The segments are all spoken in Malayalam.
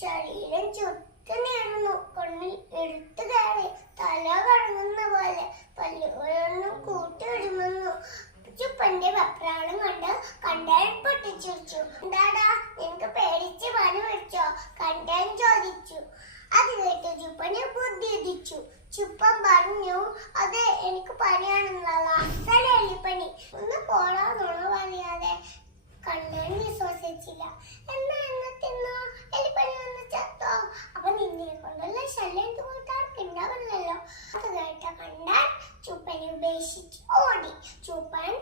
ശരീരം ചുറ്റു നീറുന്നു. കണ്ണിൽ എടുത്തു കയറി തല കടങ്ങുന്ന പോലെ പല്ലുകളൊന്നും കൂട്ടിയിടുമെന്നു. ചുപ്പന്റെ വെപ്രാളം കണ്ട് കണ്ടൻ പൊട്ടിച്ചിരിച്ചു. എന്താടാ, നിനക്ക് പേടിച്ച് പണി പിടിച്ചോ? കണ്ടൻ ചോദിച്ചു. അത് കേട്ട് ചുപ്പന് ബുദ്ധി ഉദിച്ചു. ചുപ്പൻ പറഞ്ഞു, അതെ, എനിക്ക് പനിയാണെന്നുള്ള എലിപ്പനി. ഒന്ന് പോടാ നുണ പറയാതെ. കണ്ണൻ വിശ്വസിച്ചില്ല. എന്നാ തിന്നോ, എലിപ്പനി വന്ന് ചത്തോ? അപ്പൊ നിന്നെ കൊണ്ടുള്ള ശല്യം കൂട്ടാർക്കുണ്ടാവില്ലല്ലോ. അത് കേട്ട കണ്ണൻ ചുപ്പനെ ഉപേക്ഷിച്ച് ഓടി. ചുപ്പൻ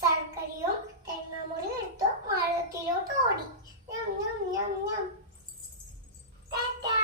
ശർക്കരയും തേങ്ങാമുറി എടുത്തു മാളത്തിലോട്ട് ഓടി. ടാറ്റാ.